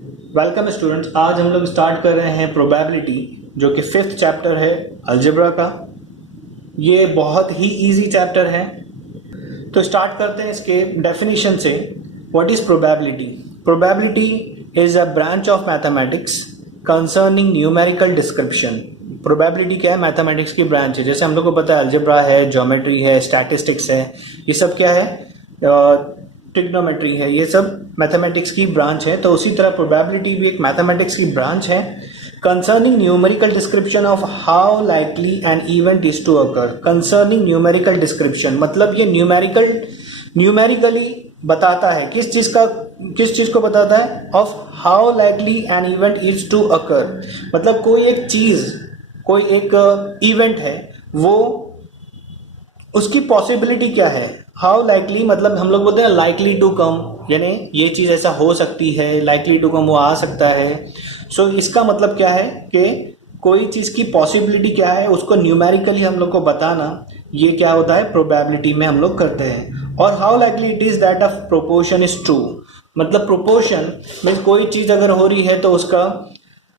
Welcome students. आज हम लोग स्टार्ट कर रहे हैं प्रोबेबिलिटी, जो कि 5th चैप्टर है अलजेब्रा का। ये बहुत ही इजी चैप्टर है। तो स्टार्ट करते हैं इसके डेफिनेशन से। What is probability? Probability is a branch of mathematics concerning numerical description. Probability क्या है? मैथमेटिक्स की ब्रांच है। जैसे हम लोग को पता है अलजेब्रा है, ज्योमेट्री है, स्टैटिस्टिक्स है, ये सब क्या है? ट्रिग्नोमेट्री है, ये सब मैथमेटिक्स की ब्रांच है। तो उसी तरह प्रोबेबिलिटी भी एक मैथमेटिक्स की ब्रांच है concerning numerical description of how likely an event is to occur. Concerning numerical description मतलब ये न्यूमेरिकली बताता है किस चीज को बताता है? Of how likely an event is to occur. मतलब कोई एक इवेंट है, वो उसकी पॉसिबिलिटी क्या है? हाउ लाइकली मतलब हम लोग बोलते हैं लाइकली टू कम, यानी ये चीज ऐसा हो सकती है, लाइकली टू कम वो आ सकता है। सो इसका मतलब क्या है कि कोई चीज की पॉसिबिलिटी क्या है उसको न्यूमेरिकली हम लोग को बताना, ये क्या होता है? प्रोबेबिलिटी में हम लोग करते हैं। और how likely it is that of proportion is true, मतलब प्रोपोर्शन में कोई चीज अगर हो रही है तो उसका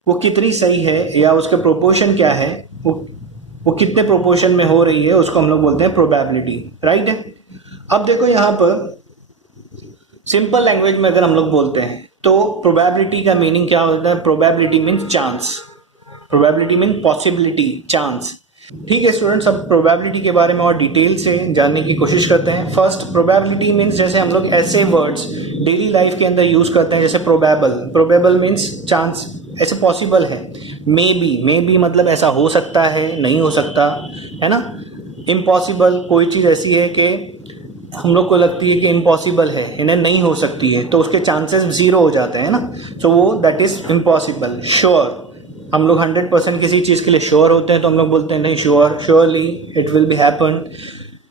वो कितनी सही है, या उसका प्रोपोर्शन क्या है, वो कितने प्रोपोर्शन में हो रही है, उसको हम लोग बोलते हैं प्रोबेबिलिटी। राइट है। अब देखो यहाँ पर सिंपल लैंग्वेज में अगर हम लोग बोलते हैं तो प्रोबेबिलिटी का मीनिंग क्या होता है? Probability means chance, probability mean possibility, chance. ठीक है स्टूडेंट्स, अब प्रोबेबिलिटी के बारे में और डिटेल से जानने की कोशिश करते हैं। फर्स्ट, प्रोबेबिलिटी मीन्स जैसे हम लोग ऐसे वर्ड्स डेली लाइफ के अंदर यूज करते हैं, जैसे प्रोबेबल मीन्स चांस, ऐसे पॉसिबल है। मे बी मतलब ऐसा हो सकता है, नहीं हो सकता, है ना। इम्पॉसिबल कोई चीज ऐसी है कि हम लोग को लगती है कि इम्पॉसिबल है, इन्हें नहीं हो सकती है, तो उसके चांसेस 0 हो जाते हैं ना। सो वो दैट इज इम्पॉसिबल। श्योर, हम लोग 100% किसी चीज के लिए श्योर होते हैं तो हम लोग बोलते हैं नहीं, surely it will be happen.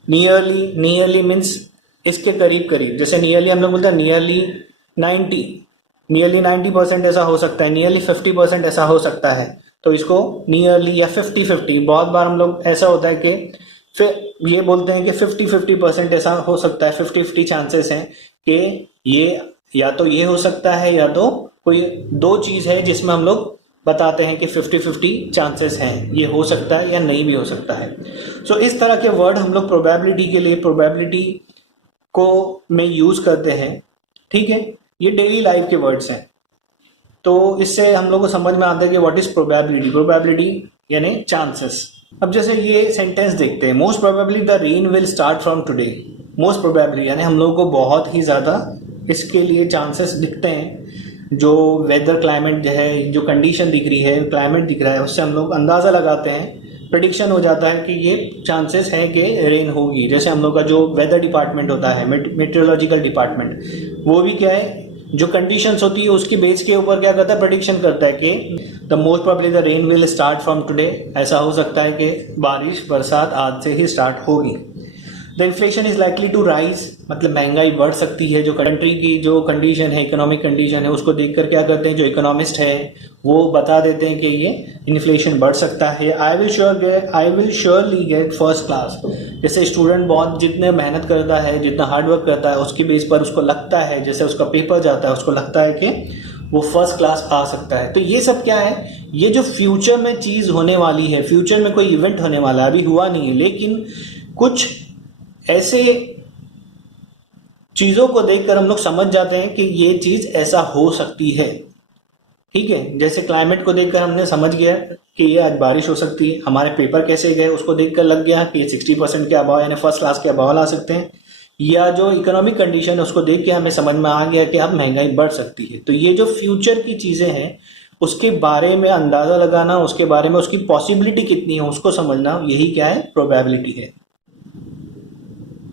Nearly means इसके करीब करीब, जैसे नियरली हम लोग बोलते हैं नियरली 90% ऐसा हो सकता है, नियरली 50% ऐसा हो सकता है, तो इसको नियरली या 50-50। बहुत बार हम लोग ऐसा होता है कि फिर ये बोलते हैं कि 50-50% ऐसा हो सकता है, 50-50 चांसेस हैं कि ये या तो ये हो सकता है या तो कोई दो चीज है जिसमें हम लोग बताते हैं कि 50-50 चांसेस हैं, ये हो सकता है या नहीं भी हो सकता है। सो इस तरह के वर्ड हम लोग प्रोबेबिलिटी के लिए प्रोबेबिलिटी को में यूज करते हैं। ठीक है, ये डेली लाइफ के वर्ड्स हैं, तो इससे हम लोग को समझ में आता है कि व्हाट इज प्रोबेबिलिटी यानी चांसेस। अब जैसे ये सेंटेंस देखते हैं, most probably the rain will start from today. Most probably यानी हम लोग को बहुत ही ज्यादा इसके लिए चांसेस दिखते हैं। जो वेदर क्लाइमेट जो है, जो कंडीशन दिख रही है, क्लाइमेट दिख रहा है, उससे हम लोग अंदाजा लगाते हैं, प्रेडिक्शन हो जाता है कि ये चांसेस है कि रेन होगी। जैसे हम लोग का जो वेदर डिपार्टमेंट होता है, मेट्रोलॉजिकल डिपार्टमेंट, वो भी क्या है, जो कंडीशंस होती है उसकी बेस के ऊपर क्या करता है, प्रेडिक्शन करता है कि the most probably the rain will start from today. ऐसा हो सकता है कि बरसात आज से ही स्टार्ट होगी। The inflation is likely to rise, मतलब महंगाई बढ़ सकती है। जो कंट्री की जो कंडीशन है, इकोनॉमिक कंडीशन है, उसको देखकर क्या करते हैं, जो इकोनॉमिस्ट है वो बता देते हैं कि ये इन्फ्लेशन बढ़ सकता है। I will surely get first class. जैसे स्टूडेंट बहुत जितने मेहनत करता है, जितना हार्डवर्क करता है, उसकी बेस पर उसको लगता है, जैसे उसका पेपर जाता है उसको लगता है कि वो फर्स्ट क्लास आ सकता है। तो ये सब क्या है, ये जो फ्यूचर में चीज होने वाली है, फ्यूचर में कोई इवेंट होने वाला है, अभी हुआ नहीं है, लेकिन कुछ ऐसे चीजों को देखकर हम लोग समझ जाते हैं कि ये चीज ऐसा हो सकती है। ठीक है, जैसे क्लाइमेट को देखकर हमने समझ गया कि ये आज बारिश हो सकती है। हमारे पेपर कैसे गए उसको देखकर लग गया कि 60% के अभाव यानी फर्स्ट क्लास के अभाव ला सकते हैं। या जो इकोनॉमिक कंडीशन है उसको देख के हमें समझ में आ गया कि अब महंगाई बढ़ सकती है। तो ये जो फ्यूचर की चीजें हैं उसके बारे में अंदाजा लगाना, उसके बारे में उसकी पॉसिबिलिटी कितनी है उसको समझना, यही क्या है, प्रोबेबिलिटी है।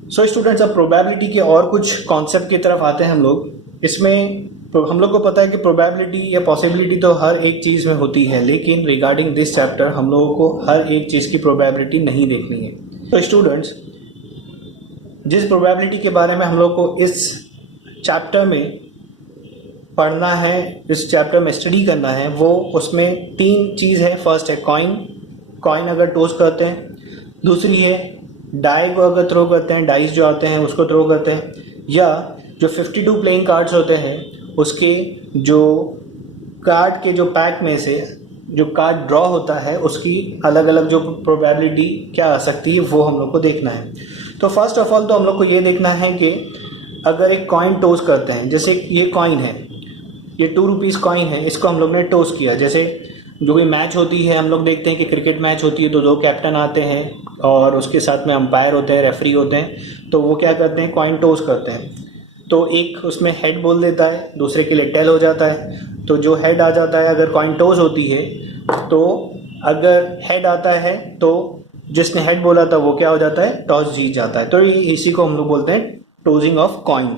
सो स्टूडेंट्स, अब प्रोबेबिलिटी के और कुछ कॉन्सेप्ट की तरफ आते हैं हम लोग। इसमें हम लोग को पता है कि प्रोबेबिलिटी या पॉसिबिलिटी तो हर एक चीज में होती है, लेकिन रिगार्डिंग दिस चैप्टर हम लोगों को हर एक चीज की प्रोबेबिलिटी नहीं देखनी है। तो स्टूडेंट्स, जिस प्रोबेबिलिटी के बारे में हम लोग को इस चैप्टर में पढ़ना है, इस चैप्टर में स्टडी करना है, वो उसमें 3 चीज है। फर्स्ट है कॉइन अगर टॉस करते हैं। दूसरी है डाई को अगर थ्रो करते हैं, डाइस जो आते हैं उसको थ्रो करते हैं। या जो 52 प्लेइंग कार्ड्स होते हैं उसके जो कार्ड के जो पैक में से जो कार्ड ड्रॉ होता है उसकी अलग अलग जो प्रोबेबिलिटी क्या आ सकती है वो हम लोग को देखना है। तो फर्स्ट ऑफ ऑल तो हम लोग को ये देखना है कि अगर एक कॉइन टॉस करते हैं, जैसे ये कॉइन है, ये 2 रुपीज़ कॉइन है, इसको हम लोग ने टॉस किया। जैसे जो भी मैच होती है, हम लोग देखते हैं कि क्रिकेट मैच होती है तो 2 कैप्टन आते हैं और उसके साथ में अंपायर होते हैं, रेफरी होते हैं, तो वो क्या करते हैं, कॉइन टॉस करते हैं। तो एक उसमें हेड बोल देता है, दूसरे के लिए टेल हो जाता है। तो जो हेड आ जाता है, अगर कॉइन टॉस होती है तो अगर हेड आता है तो जिसने हेड बोला था वो क्या हो जाता है, टॉस जीत जाता है। तो इसी को हम लोग बोलते हैं टॉसिंग ऑफ कॉइन।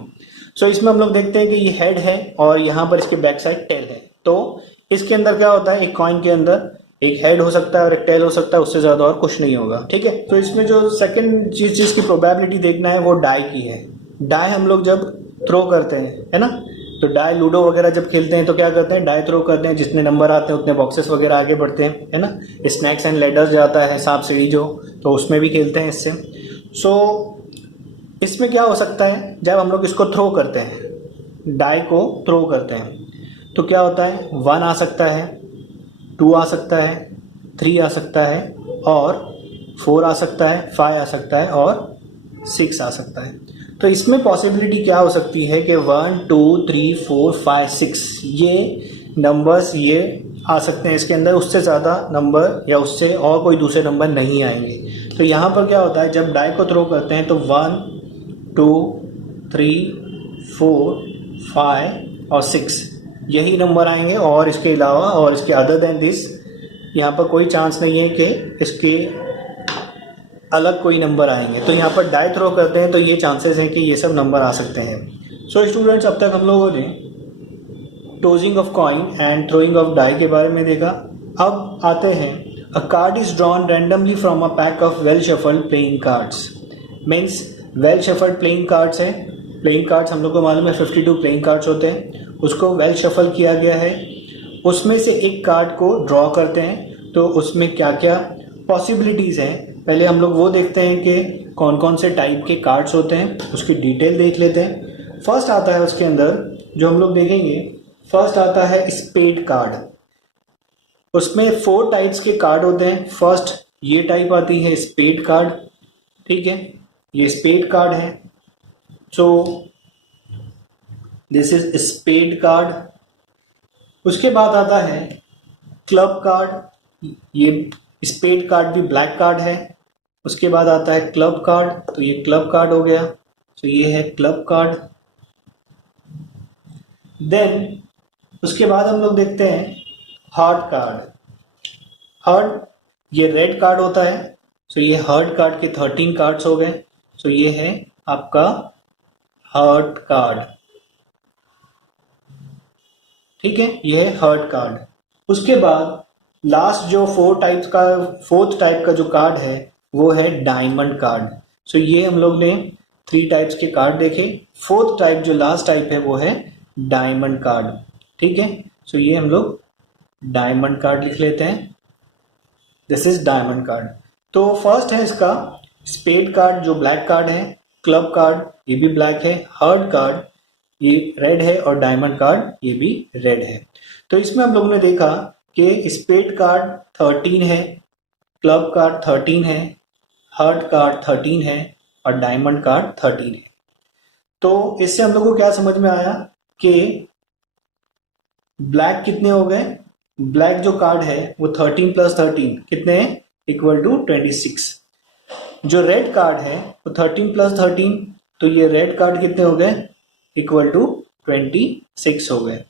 सो इसमें हम लोग देखते हैं कि ये हेड है और यहाँ पर इसके बैक साइड टेल है। तो इसके अंदर क्या होता है, एक कॉइन के अंदर एक हेड हो सकता है और एक टेल हो सकता है, उससे ज़्यादा और कुछ नहीं होगा। ठीक है। तो इसमें जो सेकंड चीज़ की प्रोबेबिलिटी देखना है वो डाई की है। डाई हम लोग जब थ्रो करते हैं, है ना, तो डाई लूडो वगैरह जब खेलते हैं तो क्या करते हैं, डाई थ्रो करते हैं, जितने नंबर आते हैं उतने बॉक्सेस वगैरह आगे बढ़ते हैं, है ना। स्नैक्स एंड लेडर्स जाता है, सांप सीढ़ी जो, तो उसमें भी खेलते हैं इससे। सो इसमें क्या हो सकता है, जब हम लोग इसको थ्रो करते हैं, डाई को थ्रो करते हैं, तो क्या होता है, 1 आ सकता है, 2 आ सकता है, 3 आ सकता है और 4 आ सकता है, 5 आ सकता है और 6 आ सकता है। तो इसमें पॉसिबिलिटी क्या हो सकती है कि 1 2 3 4 5 6 ये नंबर्स ये आ सकते हैं इसके अंदर, उससे ज़्यादा नंबर या उससे और कोई दूसरे नंबर नहीं आएंगे। तो यहाँ पर क्या होता है, जब डाई को थ्रो करते हैं तो 1 2 3 4 5 और 6 यही नंबर आएंगे और इसके अलावा और इसके अदर देन दिस यहाँ पर कोई चांस नहीं है कि इसके अलग कोई नंबर आएंगे। तो यहाँ पर डाई थ्रो करते हैं तो ये चांसेस हैं कि ये सब नंबर आ सकते हैं। सो स्टूडेंट्स, अब तक हम लोगों ने tossing of coin and throwing of die के बारे में देखा। अब आते हैं, a card is drawn randomly from a pack of well shuffled playing cards. Means well shuffled playing cards है। प्लेइंग कार्ड्स हम लोग को मालूम है 52 प्लेइंग कार्ड्स होते हैं, उसको वेल शफल किया गया है। उसमें से एक कार्ड को ड्रॉ करते हैं, तो उसमें क्या क्या पॉसिबिलिटीज़ हैं पहले हम लोग वो देखते हैं कि कौन कौन से टाइप के कार्ड्स होते हैं, उसकी डिटेल देख लेते हैं। फर्स्ट आता है उसके अंदर जो हम लोग देखेंगे, फर्स्ट आता है स्पेड कार्ड। उसमें 4 टाइप्स के कार्ड होते हैं। फर्स्ट ये टाइप आती है स्पेड कार्ड, ठीक है, ये स्पेड कार्ड है। So this is spade card. उसके बाद आता है क्लब कार्ड, ये स्पेड कार्ड भी ब्लैक कार्ड है। उसके बाद आता है क्लब कार्ड, तो ये क्लब कार्ड हो गया, तो ये है क्लब कार्ड। देन उसके बाद हम लोग देखते हैं हार्ट कार्ड। हार्ट ये रेड कार्ड होता है, तो ये हार्ट कार्ड के 13 कार्ड्स हो गए। तो ये है आपका हार्ट कार्ड, ठीक है, ये है हार्ट कार्ड। उसके बाद लास्ट जो 4th टाइप का जो कार्ड है वो है डायमंड कार्ड। सो ये हम लोग ने 3 टाइप्स के कार्ड देखे। 4th टाइप जो लास्ट टाइप है वो है डायमंड कार्ड, ठीक है। सो ये हम लोग डायमंड कार्ड लिख लेते हैं, दिस इज डायमंड कार्ड। तो फर्स्ट है इसका स्पेड कार्ड जो ब्लैक कार्ड है, क्लब कार्ड ये भी ब्लैक है, हार्ट कार्ड ये रेड है और डायमंड कार्ड ये भी रेड है। तो इसमें हम लोग ने देखा कि स्पेड कार्ड 13 है, क्लब कार्ड 13 है, हार्ट कार्ड 13 है और डायमंड कार्ड 13 है। तो इससे हम लोग को क्या समझ में आया कि ब्लैक कितने हो गए, ब्लैक जो कार्ड है वो 13 + 13 कितने हैं, = 26। जो रेड कार्ड है वो 13 + 13, तो ये रेड कार्ड कितने हो गए, = 26 हो गए।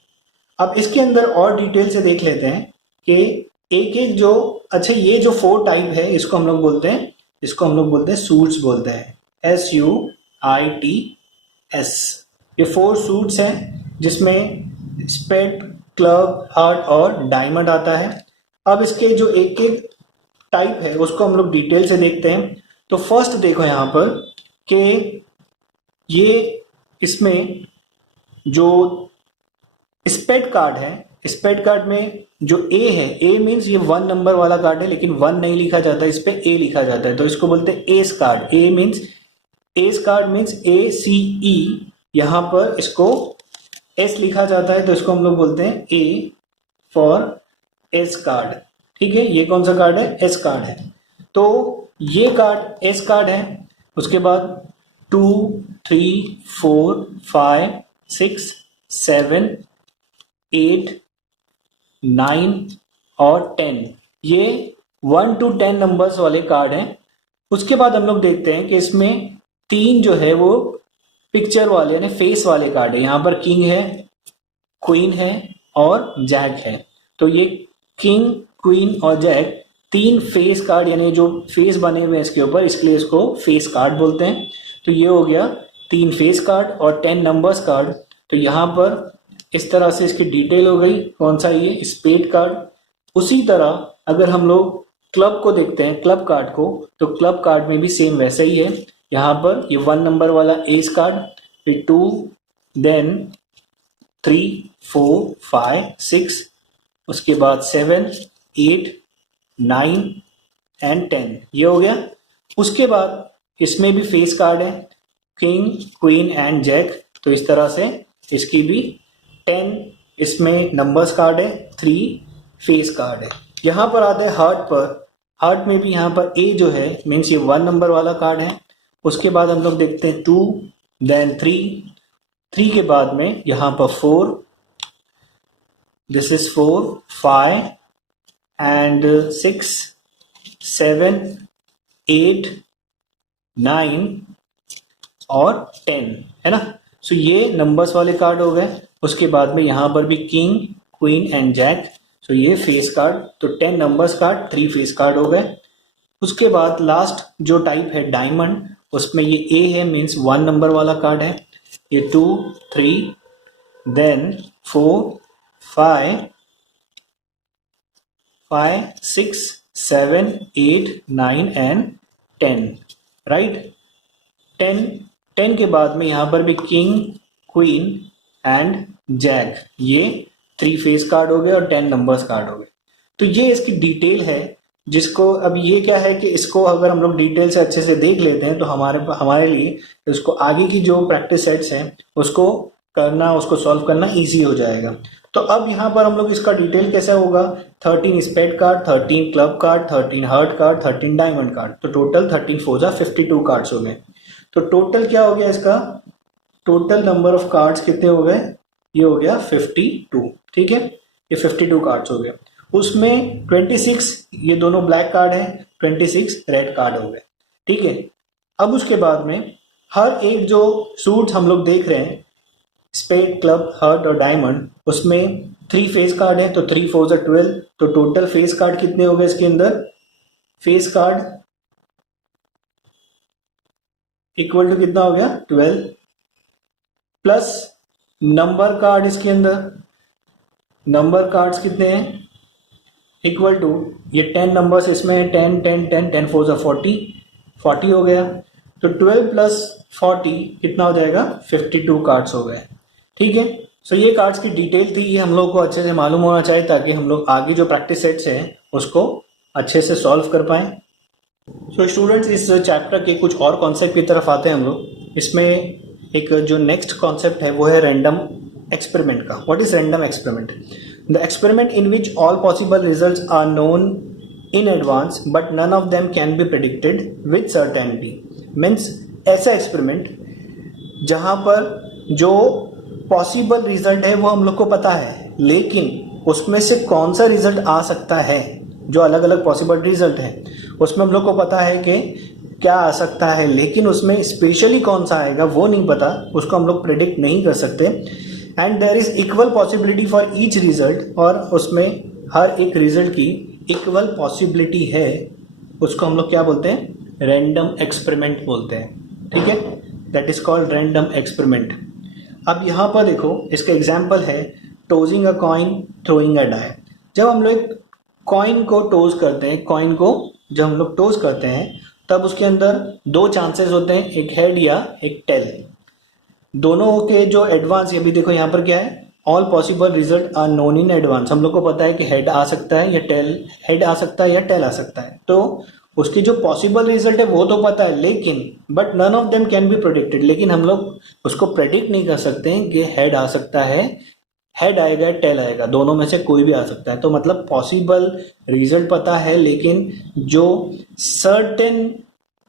अब इसके अंदर और डिटेल से देख लेते हैं कि एक एक जो, अच्छा ये जो 4 टाइप है इसको हम लोग बोलते हैं सूट्स बोलते हैं, SUITS। ये 4 सूट्स हैं जिसमें स्पेड, क्लब, हार्ट और डायमंड आता है। अब इसके जो एक एक टाइप है उसको हम लोग डिटेल से देखते हैं। तो फर्स्ट देखो यहाँ पर कि ये इसमें जो स्पेड कार्ड है, स्पेड कार्ड में जो ए है, ए मीन्स ये 1 नंबर वाला कार्ड है, लेकिन 1 नहीं लिखा जाता, इस पे ए लिखा जाता है, तो इसको बोलते हैं S card. S card means ACE, यहाँ पर इसको एस लिखा जाता है, तो इसको हम लोग बोलते हैं ए फॉर एस कार्ड। ठीक है, ये कौन सा कार्ड है? एस कार्ड है। तो ये कार्ड एस कार्ड है। उसके बाद 2, 3, 4, 5, 6, 7, 8, 9 और 10, ये 1 to 10 नंबर्स वाले कार्ड हैं। उसके बाद हम लोग देखते हैं कि इसमें 3 जो है वो पिक्चर वाले यानी फेस वाले कार्ड है। यहाँ पर किंग है, क्वीन है और जैक है। तो ये किंग, क्वीन और जैक 3 फेस कार्ड यानी जो फेस बने हुए हैं इसके ऊपर, इसलिए इसको फेस कार्ड बोलते हैं। तो ये हो गया 3 फेस कार्ड और 10 नंबर्स कार्ड। तो यहाँ पर इस तरह से इसकी डिटेल हो गई। कौन सा? ये स्पेड कार्ड। उसी तरह अगर हम लोग क्लब को देखते हैं, क्लब कार्ड को, तो क्लब कार्ड में भी सेम वैसा ही है। यहाँ पर ये 1 नंबर वाला एस कार्ड, फिर 2, देन 3, 4, 5, 6, उसके बाद 7, 8, 9 एंड 10, ये हो गया। उसके बाद इसमें भी फेस कार्ड है, किंग, क्वीन एंड जैक। तो इस तरह से इसकी भी 10 इसमें नंबर्स कार्ड है, 3 फेस कार्ड है। यहाँ पर आता है हार्ट पर। हार्ट में भी यहाँ पर ए जो है मीन्स ये 1 नंबर वाला कार्ड है। उसके बाद हम लोग देखते हैं 2, देन 3 के बाद में यहाँ पर 4, दिस इज 4, 5 एंड 6, 7, 8, 9 और 10, है ना। सो ये नंबर्स वाले कार्ड हो गए। उसके बाद में यहाँ पर भी किंग, क्वीन एंड जैक। सो ये फेस कार्ड। तो 10 नंबर्स कार्ड, 3 फेस कार्ड हो गए। उसके बाद लास्ट जो टाइप है डायमंड, उसमें ये ए है मीन्स 1 नंबर वाला कार्ड है। ये 2, 3, देन 4, 5, 6, 7, 8, 9 एंड 10, राइट। 10 के बाद में यहाँ पर भी किंग, क्वीन एंड जैक, ये 3 फेस कार्ड हो गए और 10 नंबर्स कार्ड हो गए। तो ये इसकी डिटेल है, जिसको अब ये क्या है कि इसको अगर हम लोग डिटेल से अच्छे से देख लेते हैं तो हमारे लिए उसको आगे की जो प्रैक्टिस सेट्स हैं उसको करना, उसको सॉल्व करना ईजी हो जाएगा। तो अब यहाँ पर हम लोग इसका डिटेल कैसे होगा? 13 spade card, 13 club card, 13 heart card, 13 diamond card. तो टोटल 13 4 जा 52 कार्ड्स हो गए। तो टोटल क्या हो गया इसका? टोटल नंबर ऑफ कार्ड्स कितने हो गए? ये हो गया 52। ठीक है, ये 52 कार्ड्स हो गए। उसमें 26 ये दोनों ब्लैक कार्ड हैं, 26 रेड कार्ड हो गए। ठीक है, अब उसके बाद में हर एक जो सूट हम लोग देख रहे हैं, स्पेड, क्लब, हार्ट और डायमंड, उसमें 3 फेस कार्ड है। तो 3 4 जा 12। तो टोटल फेस कार्ड कितने हो गए इसके अंदर? फेस कार्ड इक्वल टू कितना हो गया? 12 प्लस नंबर कार्ड इसके अंदर, नंबर कार्ड्स कितने हैं? इक्वल टू ये 10 नंबर्स इसमें 10 10 10 10 4 जा 40 हो गया। तो 12 प्लस 40 कितना हो जाएगा? 52 कार्ड्स हो गए। ठीक है, सो ये कार्ड्स की डिटेल थी, ये हम लोग को अच्छे से मालूम होना चाहिए ताकि हम लोग आगे जो प्रैक्टिस सेट्स हैं उसको अच्छे से सॉल्व कर पाएं। सो स्टूडेंट्स, इस चैप्टर के कुछ और कॉन्सेप्ट की तरफ आते हैं हम लोग। इसमें एक जो नेक्स्ट कॉन्सेप्ट है वो है रैंडम एक्सपेरिमेंट का। What is random experiment? The experiment in which all possible results are known in advance but none of them can be predicted with certainty. Means ऐसा एक्सपेरिमेंट जहां पर जो पॉसिबल रिजल्ट है वो हम लोग को पता है, लेकिन उसमें से कौन सा रिजल्ट आ सकता है, जो अलग अलग पॉसिबल रिजल्ट है उसमें हम लोग को पता है कि क्या आ सकता है, लेकिन उसमें स्पेशली कौन सा आएगा वो नहीं पता, उसको हम लोग प्रेडिक्ट नहीं कर सकते। And there is equal possibility for each result, और उसमें हर एक रिजल्ट की इक्वल पॉसिबिलिटी है, उसको हम लोग क्या बोलते हैं? रैंडम एक्सपेरिमेंट बोलते हैं। ठीक है, that is called random experiment. अब यहाँ पर देखो, इसका एग्जाम्पल है tossing a coin, throwing a die. जब हम लोग कॉइन को टोज करते हैं, कॉइन को जब हम लोग टोज करते हैं तब उसके अंदर 2 चांसेस होते हैं, एक हेड या एक टेल। दोनों के जो एडवांस, ये भी देखो यहाँ पर क्या है, all possible result are known in advance. हम लोग को पता है कि हेड आ सकता है या टेल, हेड आ सकता है या टेल आ सकता है। तो उसकी जो पॉसिबल रिजल्ट है वो तो पता है, लेकिन but none of them can be predicted, लेकिन हम लोग उसको प्रेडिक्ट नहीं कर सकते हैं कि हेड आ सकता है, हेड आएगा या टेल आएगा, दोनों में से कोई भी आ सकता है। तो मतलब पॉसिबल रिजल्ट पता है, लेकिन जो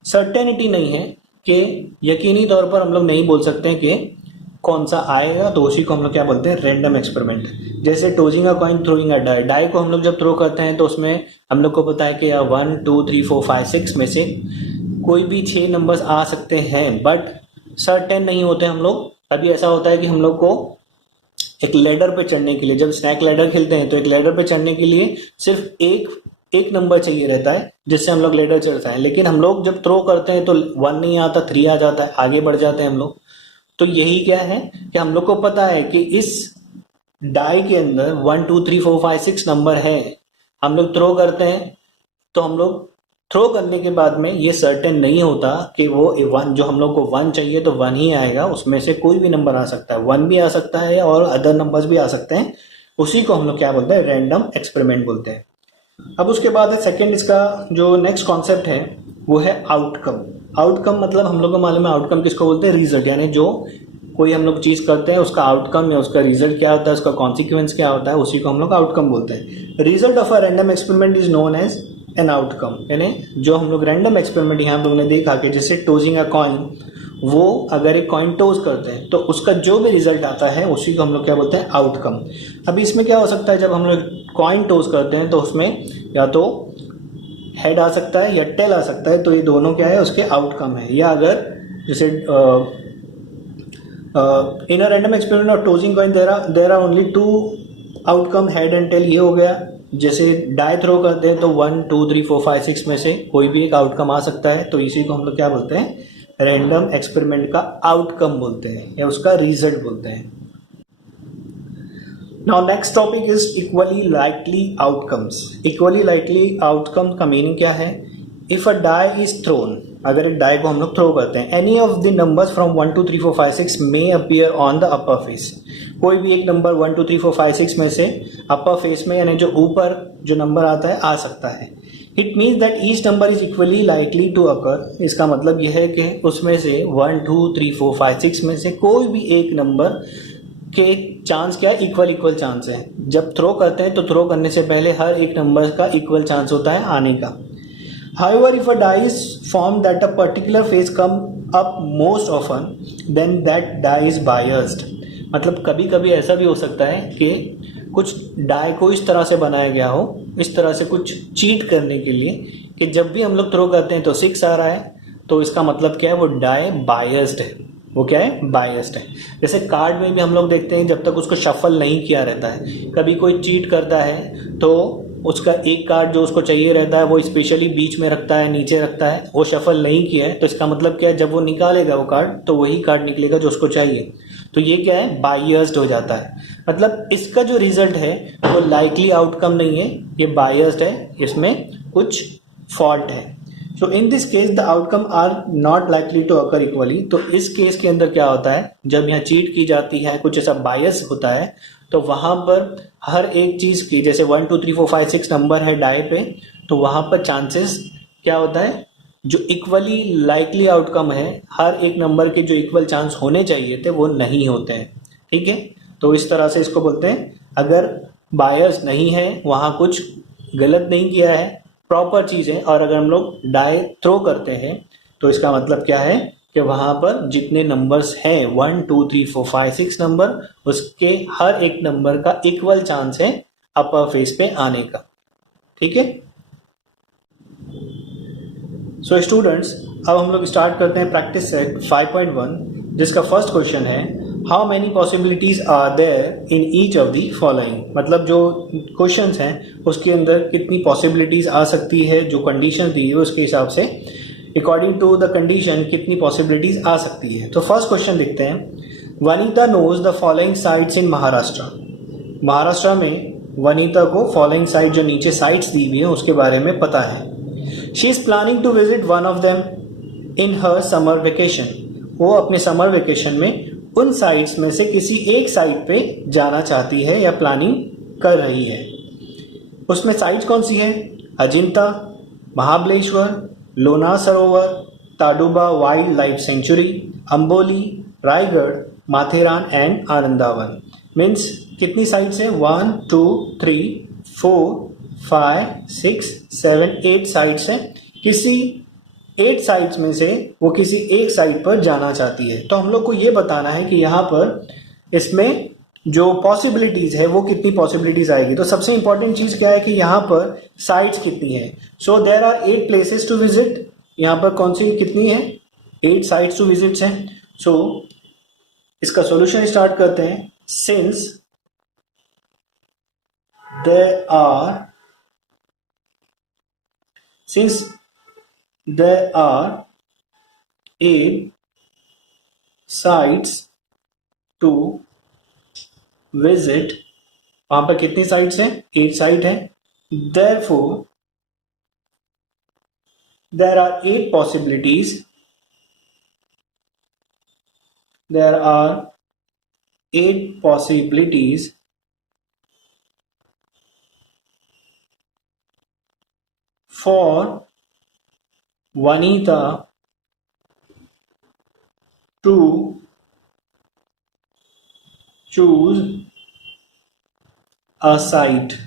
सर्टेनिटी नहीं है कि यकीनी तौर पर हम लोग नहीं बोल सकते कि कौन सा आएगा, तो उसी को हम लोग क्या बोलते हैं, रैंडम एक्सपेरिमेंट। जैसे tossing a coin, throwing a die, die को हम लोग जब थ्रो करते हैं तो उसमें हम लोग को पता है कि 1 2 3 4 5 6 में से कोई भी 6 नंबर्स आ सकते हैं, बट सर्टेन नहीं होते हम लोग। कभी ऐसा होता है कि हम लोग को एक लेडर पे चढ़ने के लिए, जब स्नैक लेडर खेलते हैं तो एक लेडर पे चढ़ने के लिए सिर्फ एक नंबर चाहिए रहता है जिससे हम लोग लेडर चढ़ता है, लेकिन हम लोग जब थ्रो करते हैं तो 1 नहीं आता, 3 आ जाता है, आगे बढ़ जाते हैं हम लोग। तो यही क्या है कि हम लोग को पता है कि इस डाई के अंदर 1 2 3 4 5 6 नंबर है, हम लोग थ्रो करते हैं तो हम लोग थ्रो करने के बाद में ये सर्टेन नहीं होता कि वो 1, जो हम लोग को 1 चाहिए तो 1 ही आएगा, उसमें से कोई भी नंबर आ सकता है, 1 भी आ सकता है और अदर नंबर्स भी आ सकते हैं। उसी को हम लोग क्या बोलते हैं, रैंडम एक्सपेरिमेंट बोलते हैं। अब उसके बाद है सेकेंड, इसका जो नेक्स्ट कॉन्सेप्ट है वो है आउटकम। आउटकम मतलब हम लोग को मालूम है आउटकम किसको बोलते हैं, रिजल्ट, यानी जो कोई हम लोग चीज़ करते हैं उसका आउटकम या उसका रिजल्ट क्या होता है, उसका कॉन्सिक्वेंस क्या होता है, उसी को हम लोग आउटकम बोलते हैं। Result of a random experiment is known as an outcome, यानी जो हम लोग रैंडम एक्सपेरिमेंट यहाँ पे हमने देखा कि जैसे टोजिंग अ कॉइन, वो अगर एक कॉइन टोज करते हैं तो उसका जो भी रिजल्ट आता है उसी को हम लोग क्या बोलते हैं, आउटकम। अभी इसमें क्या हो सकता है, जब हम लोग कॉइन टोज करते हैं तो उसमें या तो हेड आ सकता है या टेल आ सकता है, तो ये दोनों क्या है, उसके आउटकम है। या अगर जैसे in a random experiment of tossing coin there are only 2 outcome, head and tail, ये हो गया। जैसे डाई थ्रो करते हैं तो 1 2 3 4 5 6 में से कोई भी एक आउटकम आ सकता है, तो इसी को हम लोग क्या बोलते हैं, रैंडम एक्सपेरिमेंट का आउटकम बोलते हैं या उसका रिजल्ट बोलते हैं। Now next topic is equally likely outcomes. Equally likely outcome का मीनिंग क्या है, if a die is thrown, अगर एक डाई को हम लोग थ्रो करते हैं, any of the numbers from 1 2 3 4 5 6 may appear on the upper face, कोई भी एक नंबर 1 2 3 4 5 6 में से अपर फेस में, यानी जो ऊपर जो नंबर आता है, आ सकता है। It means that each number is equally likely to occur. इसका मतलब यह है कि उसमें से 1 2 3 4 5 6 में से कोई भी एक नंबर के चांस क्या है, इक्वल चांस है। जब थ्रो करते हैं तो थ्रो करने से पहले हर एक नंबर का इक्वल चांस होता है आने का। However, if a die is formed that a particular face come up most often, then that die is biased. मतलब कभी कभी ऐसा भी हो सकता है कि कुछ डाई को इस तरह से बनाया गया हो, इस तरह से कुछ चीट करने के लिए, कि जब भी हम लोग थ्रो करते हैं तो 6 आ रहा है, तो इसका मतलब क्या है, वो डाई बायस्ड है। वो क्या है, बायस्ड है। जैसे कार्ड में भी हम लोग देखते हैं, जब तक उसको शफल नहीं किया रहता है, कभी कोई चीट करता है तो उसका एक कार्ड जो उसको चाहिए रहता है वो स्पेशली बीच में रखता है, नीचे रखता है, वो शफल नहीं किया है, तो इसका मतलब क्या है, जब वो निकालेगा वो कार्ड तो वही कार्ड निकलेगा जो उसको चाहिए। तो ये क्या है, बायस्ड हो जाता है। मतलब इसका जो रिजल्ट है वो लाइकली आउटकम नहीं है, ये बायस्ड है, इसमें कुछ फॉल्ट है। So in this case the outcome are not likely to occur equally. तो इस केस के अंदर क्या होता है, जब यहाँ चीट की जाती है, कुछ ऐसा बायस होता है, तो वहां पर हर एक चीज की, जैसे 1 2 3 4 5 6 नंबर है डाई पे, तो वहां पर चांसेस क्या होता है, जो इक्वली लाइकली आउटकम है, हर एक नंबर के जो इक्वल चांस होने चाहिए थे वो नहीं होते हैं। ठीक है, तो इस तरह से इसको बोलते हैं, अगर बायस नहीं है, वहां कुछ गलत नहीं किया है, प्रॉपर चीज है, और अगर हम लोग डाई थ्रो करते हैं तो इसका मतलब क्या है कि वहां पर जितने नंबर्स हैं 1 2 3 4 5 6 नंबर, उसके हर एक नंबर का इक्वल चांस है अपर फेस पे आने का। ठीक है, सो स्टूडेंट्स, अब हम लोग स्टार्ट करते हैं प्रैक्टिस सेट 5.1, जिसका फर्स्ट क्वेश्चन है, how many possibilities are there in each of the following. मतलब जो क्वेश्चंस हैं उसके अंदर कितनी पॉसिबिलिटीज आ सकती है, जो कंडीशन दी है उसके हिसाब से, अकॉर्डिंग टू द कंडीशन कितनी पॉसिबिलिटीज आ सकती है। तो फर्स्ट क्वेश्चन देखते हैं, Vanita knows the following sites in Maharashtra. Maharashtra में वनीता को फॉलोइंग साइट, जो नीचे साइट्स दी हुई है उसके बारे में पता है। She is planning to visit one of them in her summer vacation. वो अपने समर वेकेशन में उन साइट्स में से किसी एक साइट पे जाना चाहती है या प्लानिंग कर रही है। उसमें साइट्स कौन सी है, Ajanta, Mahabaleshwar, Lonar Sarovar, Tadoba wild life sanctuary, Amboli, Raigad, Matheran and Anandwan. Means कितनी साइड्स है, 1 2 3 4 5 6 7 8 साइड्स है। किसी 8 साइड्स में से वो किसी एक साइड पर जाना चाहती है। तो हम लोग को ये बताना है कि यहाँ पर इसमें जो पॉसिबिलिटीज है वो कितनी पॉसिबिलिटीज आएगी। तो सबसे इंपॉर्टेंट चीज क्या है कि यहाँ पर साइड्स कितनी है। So there are 8 places to visit. यहाँ पर कौन सी कितनी है, 8 साइड्स टू विजिट है। सो इसका सॉल्यूशन स्टार्ट करते हैं। Since there are 8 sites to visit, वहां पर कितनी साइट्स हैं, 8 साइट है। therefore there are 8 possibilities, there are 8 possibilities for Vanita to choose a site,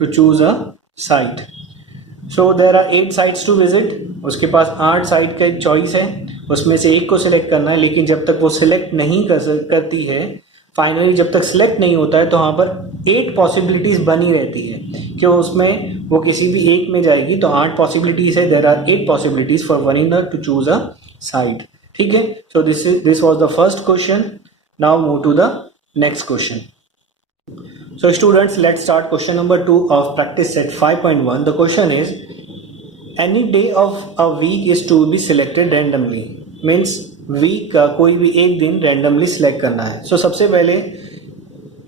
to choose a site. So there are 8 sites to visit. उसके पास 8 site का choice है, उसमें से एक को सिलेक्ट करना है। लेकिन जब तक वो सिलेक्ट नहीं करती है, फाइनली जब तक सिलेक्ट नहीं होता है, तो वहाँ पर 8 पॉसिबिलिटीज बनी रहती है कि उसमें वो किसी भी एक में जाएगी। तो 8 पॉसिबिलिटीज है, there are 8 possibilities for Vanita to choose a site. ठीक है, so this was the first question. Now move to the next question. So students, let's start question number 2 of practice set 5.1. The question is, any day of a week is to be selected randomly. Means week का कोई भी एक दिन randomly select करना है। So सबसे पहले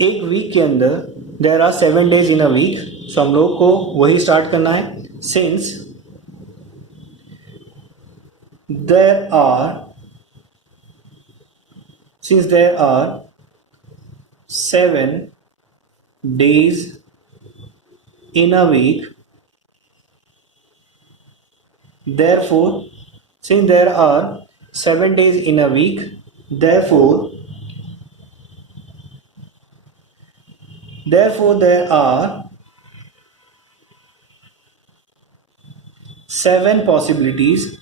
एक week के अंदर there are 7 days in a week. So हम लोग को वही start करना है। Since there are 7 days in a week, therefore since there are 7 days in a week, therefore there are 7 possibilities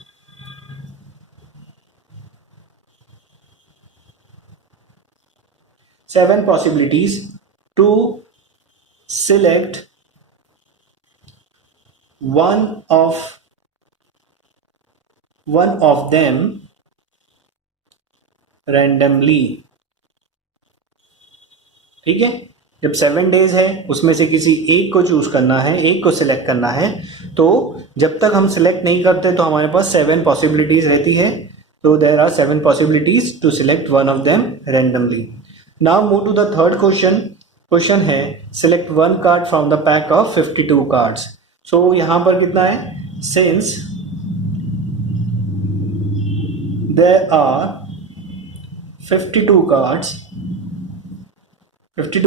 to select one of them randomly. ठीक है, जब 7 days है उसमें से किसी एक को चूज करना है, एक को सिलेक्ट करना है। तो जब तक हम सिलेक्ट नहीं करते तो हमारे पास 7 पॉसिबिलिटीज रहती है। तो there are 7 possibilities to select one of them randomly. Now move to the third question. Question है select 1 card from the pack of 52 cards. So यहां पर कितना है, सिंस देयर आर 52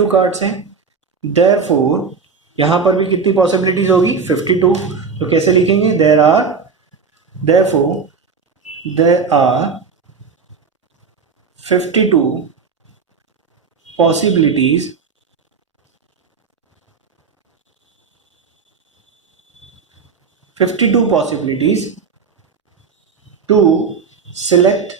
कार्ड्स हैं, देयरफॉर यहां पर भी कितनी पॉसिबिलिटीज होगी, 52। तो कैसे लिखेंगे, therefore there are 52 possibilities to select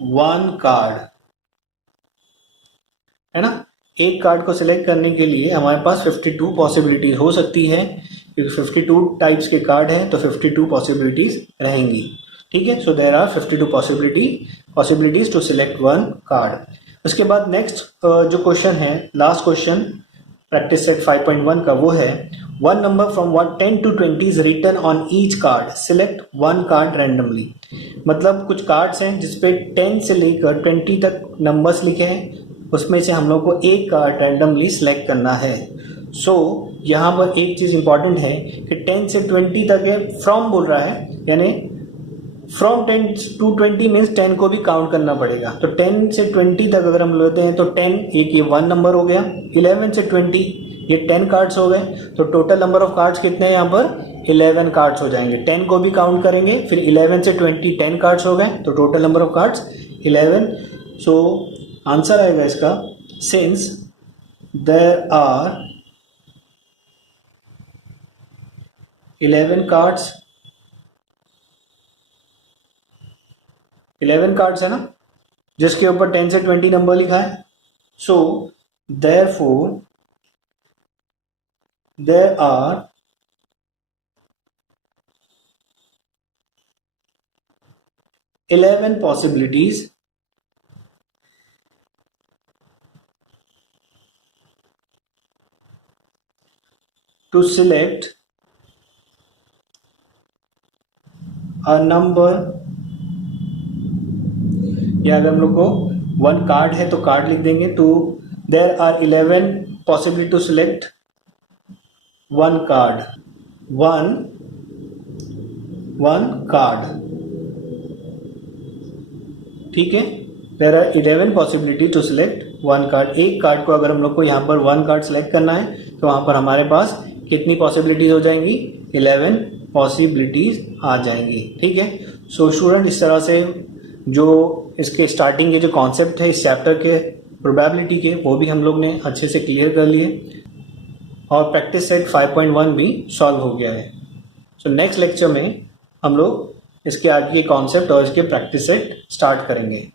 one card, है ना। एक कार्ड को सिलेक्ट करने के लिए हमारे पास 52 पॉसिबिलिटीज हो सकती है, क्योंकि 52 टाइप्स के कार्ड हैं तो 52 पॉसिबिलिटीज रहेंगी। ठीक है, so there are 52 possibilities to select 1 card. उसके बाद नेक्स्ट जो क्वेश्चन है, लास्ट क्वेश्चन प्रैक्टिस सेट 5.1 का, वो है 1 number from 10 to 20 is written on each card, select 1 card randomly. मतलब कुछ कार्ड्स हैं जिसपे 10 से लेकर 20 तक नंबर्स लिखे हैं, उसमें से हम लोग को एक कार्ड रैंडमली सिलेक्ट करना है। सो यहाँ पर एक चीज इंपॉर्टेंट है कि 10 से 20 तक है, फ्रॉम बोल रहा है, यानी फ्रॉम 10 to 20 मीन्स 10 को भी काउंट करना पड़ेगा। तो 10 से 20 तक अगर हम लेते हैं तो 10 एक ये 1 नंबर हो गया, 11 से 20 ये 10 कार्ड्स हो गए। तो टोटल नंबर ऑफ कार्ड्स कितने हैं यहाँ पर, 11 कार्ड्स हो जाएंगे। 10 को भी काउंट करेंगे, फिर 11 से 20 10 कार्ड्स हो गए, तो total number of cards 11। So answer आएगा इसका, since there are 11 cards, 11 cards है ना, जिसके ऊपर 10 से 20 नंबर लिखा है। So therefore there are 11 possibilities to select a number, या अगर हम लोग को 1 कार्ड है तो कार्ड लिख देंगे, तो there are 11 possibility to select 1 card, 1 card, ठीक है। There are 11 possibility to select 1 card. एक कार्ड को अगर हम लोग को यहाँ पर 1 कार्ड सेलेक्ट करना है तो वहाँ पर हमारे पास कितनी पॉसिबिलिटीज हो जाएंगी, 11 पॉसिबिलिटीज आ जाएंगी, ठीक है। सो स्टूडेंट, इस तरह से जो इसके स्टार्टिंग के जो कॉन्सेप्ट है इस चैप्टर के प्रोबेबिलिटी के, वो भी हम लोग ने अच्छे से क्लियर कर लिए और प्रैक्टिस सेट 5.1 भी सॉल्व हो गया है। सो नेक्स्ट लेक्चर में हम लोग इसके आगे के कॉन्सेप्ट और इसके प्रैक्टिस सेट स्टार्ट करेंगे।